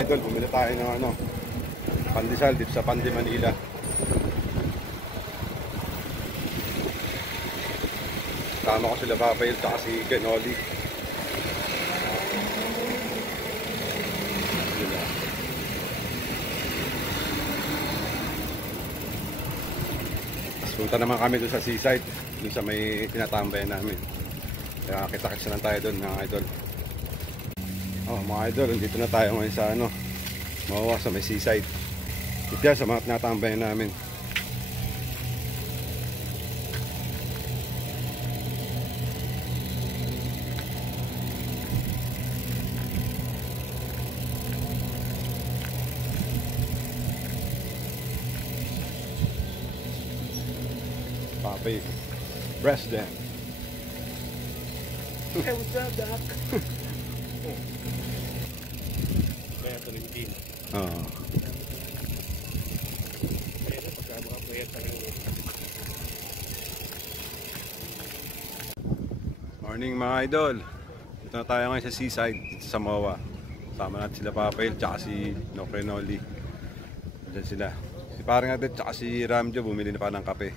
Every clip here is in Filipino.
idol, bumili tayo ng ano, pandesal dito sa Pandi, Manila. Tama ko sila Papail at si Kenoli. Tapos punta naman kami doon sa seaside, doon sa may tinatambayan namin. Kaya kita-kits na tayo doon mga idol. Oh mga idol, dito na tayo ngayon sa ano, Mawa sa may seaside. Dito yan sa mga tinatambayan namin. Papi, President. Hey, what's up, Doc? Kaya tulintin. Oo. Kaya na, pagka makapuyat tayo. Morning mga idol. Dito na tayo ngayon sa seaside, sa Mawa. Sama natin sila Papail, tsaka si Kenoli. Diyan sila. Si parang natin, tsaka si Ramjo, bumili na pa ng kape.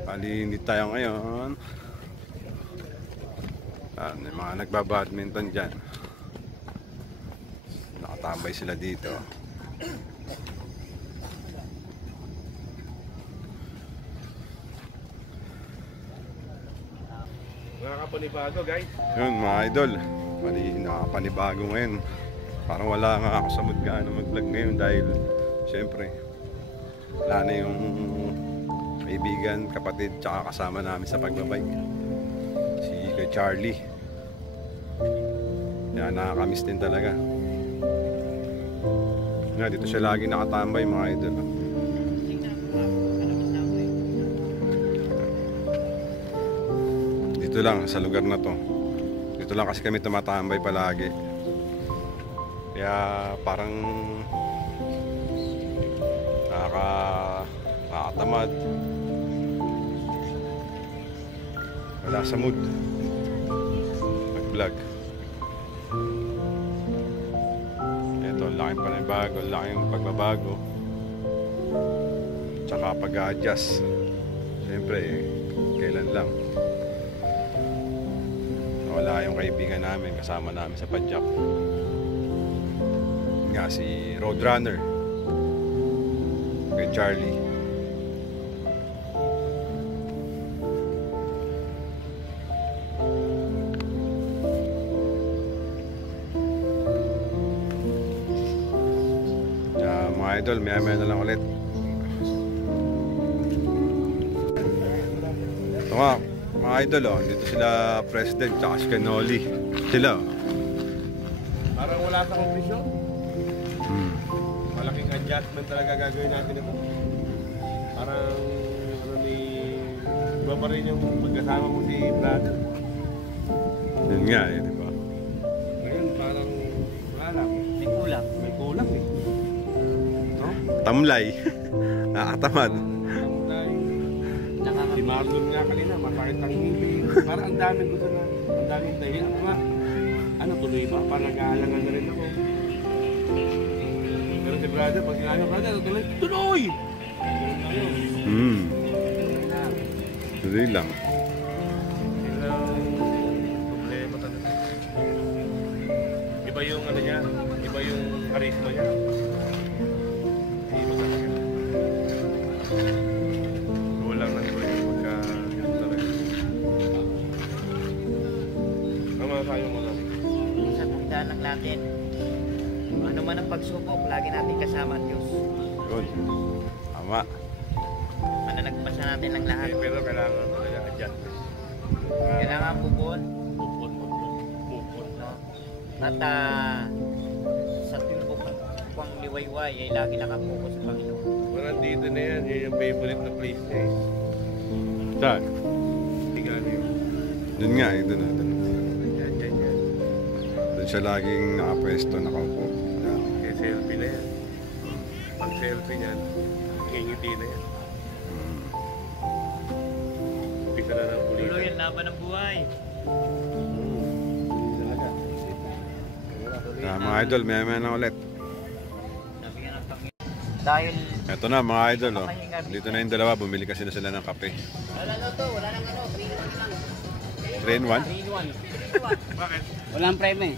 Palinit tayo ngayon. May mga nagbabadminton dyan. Nakatambay sila dito. Nakakapanibago, guys. Yun mga idol, nakakapanibago ngayon. Parang wala nga ako sa mood gaano mag-vlog ngayon dahil syempre wala na yung kaibigan, kapatid, tsaka kasama namin sa pagbabike, si kay Charlie. Kaya nakakamiss din talaga. Nga, dito siya lagi nakatambay mga idol. Dito lang sa lugar na to. Dito lang kasi kami tumatambay palagi. Kaya parang nakakatamad. Wala sa mood mag-vlog. Ito, laking panibago, laking pagbabago, tsaka pag-a-adjust. Siyempre, kailan lang wala yung kaibigan namin, kasama namin sa padjak nga, si Roadrunner kay Charlie. Mga idol, maya-maya na lang ulit. Ito nga, mga idol, oh, dito sila President tsaka si Kenoli. Sila, oh. Parang wala sa kompisyon. Malaking adjustment talaga gagawin natin ito. Parang ano ni iba pa rin yung magkasama mo si brother. Yun nga eh, di ba? Ngayon parang wala lang. May kulang. May kulang eh. No? Tamlay. Nakakatamad. Tamlay. Si Marlon nga kanina, masakit ang ngipin. Parang ang daming gusto na. Ang daming dahilan. Ako nga, ano tuloy ba? Parang nag-aalangan na rin ako. Pero si brother, pag sinabi brother, tuloy! Tuloy! Tuloy lang. Yun lang problema talaga. Iba yung ano niya, iba yung karisma niya. Iba talaga. Kulang na iba yung pagka yun talaga. Tama tayo mo lang. Sa tandaan lang natin, ano man ang pagsubok, lagi natin kasama ang Diyos. Yun. Tama. Mananagpasa natin ang lahat. Pero kailangan talaga adjustment. Kailangan bubon. Bukod. No? At sa timbok pang liwayway ay lagi nakapokus sa Panginoon. Parang dito na yan, yun yung favorite na place niya eh. Saan? Tigano yun. Doon nga eh, doon. Yan. Doon siya laging nakapwesto, nakaupo. Kaya selfie na yan. Pag selfie niyan, ngingiti na yan. Umpisa na ng kulitan. Tuloy ang laban ng buhay. Talaga. Mga idol, may na ulit. Nabigyan ng Panginoon. Dahil Ito na mga idol, oh. Dito na yung dalawa, bumili kasi na sila ng kape. wala na to, wala nang ano, 3-1 lang. 3 in 1? 3-1. Bakit? Walang preme.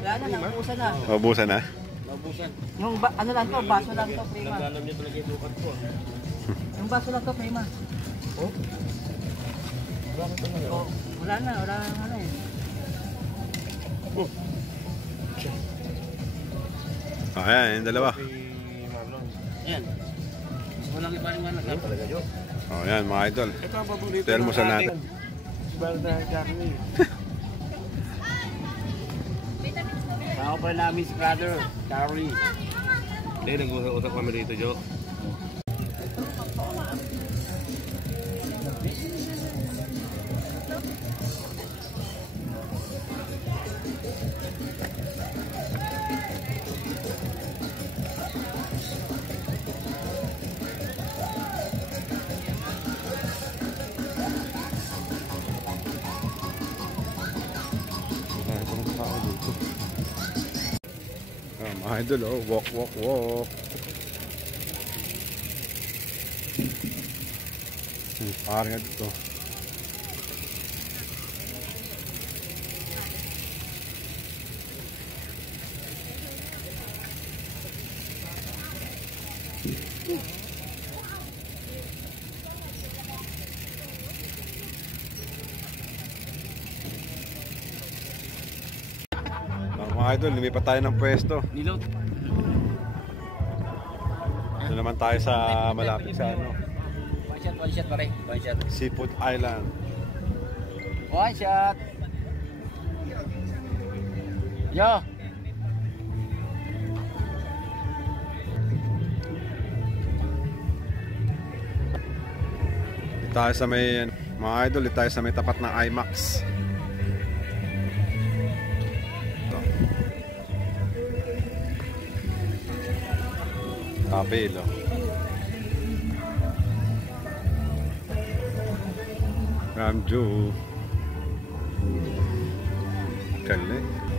Wala na, naubusan na. Maubusan na? Naubusan. Yung ano lang to, baso lang to, prima. Nagdalam niya talaga yung dukat ko. Yung baso lang to, prima. Oh? Bakit talaga? Oh, wala na ano eh. Ayan, yung dalawa. Si Marlon. Yan. Walang iba naman na Talaga yun. Ayan mga idol. Ito ang paborito Termosan natin. Si Barda Charlie. Tao pa namin si brother, Charlie. Hindi, nag-usap kami dito, Jo. Mga idol, oh, walk. Parang ito. Mga idol, lumipat tayo ng pwesto. Nilot. Ito naman tayo sa malapit sa ano, One shot pare. One shot. Seafood Island. One shot. Yo. Dito tayo sa may, mga idol, dito tayo sa may tapat ng IMAX. Kapil, oh. Ramju. Galing.